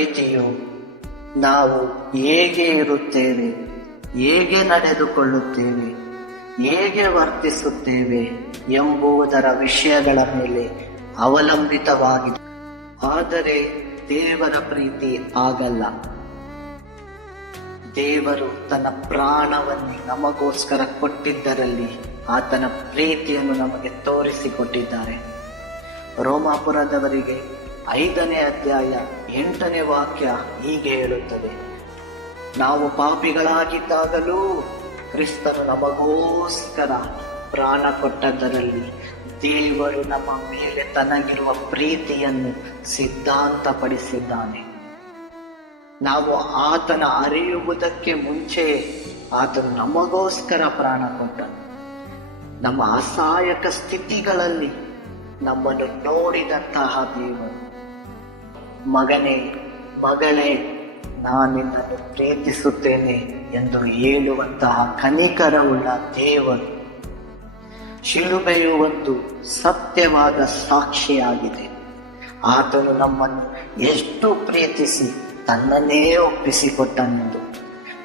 ಪ್ರೀತಿಯು ನಾವು ಹೇಗೆ ಇರುತ್ತೇವೆ, ಹೇಗೆ ನಡೆದುಕೊಳ್ಳುತ್ತೇವೆ, ಹೇಗೆ ವರ್ತಿಸುತ್ತೇವೆ ಎಂಬುದರ ವಿಷಯಗಳ ಮೇಲೆ ಅವಲಂಬಿತವಾಗಿದೆ. ಆದರೆ ದೇವರ ಪ್ರೀತಿ ಆಗಲ್ಲ. ದೇವರು ತನ್ನ ಪ್ರಾಣವನ್ನು ನಮಗೋಸ್ಕರ ಕೊಟ್ಟಿದ್ದರಲ್ಲಿ ಆತನ ಪ್ರೀತಿಯನ್ನು ನಮಗೆ ತೋರಿಸಿಕೊಟ್ಟಿದ್ದಾರೆ. ರೋಮಾಪುರದವರಿಗೆ 5ನೇ ಅಧ್ಯಾಯ 8ನೇ ವಾಕ್ಯ ಹೀಗೆ ಹೇಳುತ್ತದೆ, ನಾವು ಪಾಪಿಗಳಾಗಿದ್ದಾಗಲೂ ಕ್ರಿಸ್ತನು ನಮಗೋಸ್ಕರ ಪ್ರಾಣ ಕೊಟ್ಟದ್ದರಲ್ಲಿ ದೇವರು ನಮ್ಮ ಮೇಲೆ ತನಗಿರುವ ಪ್ರೀತಿಯನ್ನು ಸಿದ್ಧಾಂತಪಡಿಸಿದ್ದಾನೆ. ನಾವು ಆತನ ಅರಿಯುವುದಕ್ಕೆ ಮುಂಚೆ ಆತನು ನಮಗೋಸ್ಕರ ಪ್ರಾಣ ಕೊಟ್ಟನು. ನಮ್ಮ ಅಸಹಾಯಕ ಸ್ಥಿತಿಗಳಲ್ಲಿ ನಮ್ಮನ್ನು ನೋಡಿದಂತಹ ದೇವರು, ಮಗನೇ ಮಗಳೇ ನಾನಿನ್ನನ್ನು ಪ್ರೀತಿಸುತ್ತೇನೆ ಎಂದು ಹೇಳುವಂತಹ ಕನಿಕರವುಳ್ಳ ದೇವರು. ಶಿಲುಬೆಯು ಒಂದು ಸತ್ಯವಾದ ಸಾಕ್ಷಿಯಾಗಿದೆ. ಆತನು ನಮ್ಮನ್ನು ಎಷ್ಟು ಪ್ರೀತಿಸಿ ತನ್ನನ್ನೇ ಒಪ್ಪಿಸಿಕೊಟ್ಟನೆಂದು.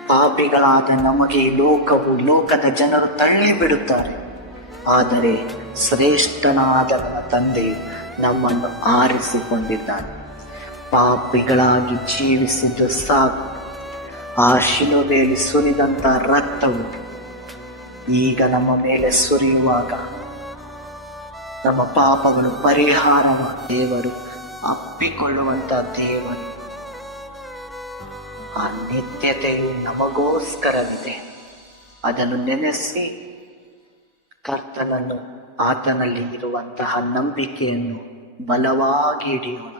ಪಾಪಿಗಳಾದ ನಮಗೆ ಈ ಲೋಕದ ಜನರು ತಳ್ಳಿಬಿಡುತ್ತಾರೆ. ಆದರೆ ಶ್ರೇಷ್ಠನಾದವನ ತಂದೆಯು ನಮ್ಮನ್ನು ಆರಿಸಿಕೊಂಡಿದ್ದಾನೆ. ಪಾಪಿಗಳಾಗಿ ಜೀವಿಸಿದ್ದು ಸಾಕು. ಆ ಶಿಲುಬೆಯಲ್ಲಿ ಸುರಿದಂಥ ರಕ್ತವು ಈಗ ನಮ್ಮ ಮೇಲೆ ಸುರಿಯುವಾಗ ನಮ್ಮ ಪಾಪಗಳು ಪರಿಹಾರವಾದ ದೇವರು, ಅಪ್ಪಿಕೊಳ್ಳುವಂಥ ದೇವರು. ಆ ನಿತ್ಯತೆಯು ನಮಗೋಸ್ಕರವಿದೆ. ಅದನ್ನು ನೆನೆಸಿ ಕರ್ತನನ್ನು, ಆತನಲ್ಲಿ ಇರುವಂತಹ ನಂಬಿಕೆಯನ್ನು ಬಲವಾಗಿ ಹಿಡಿಯೋಣ.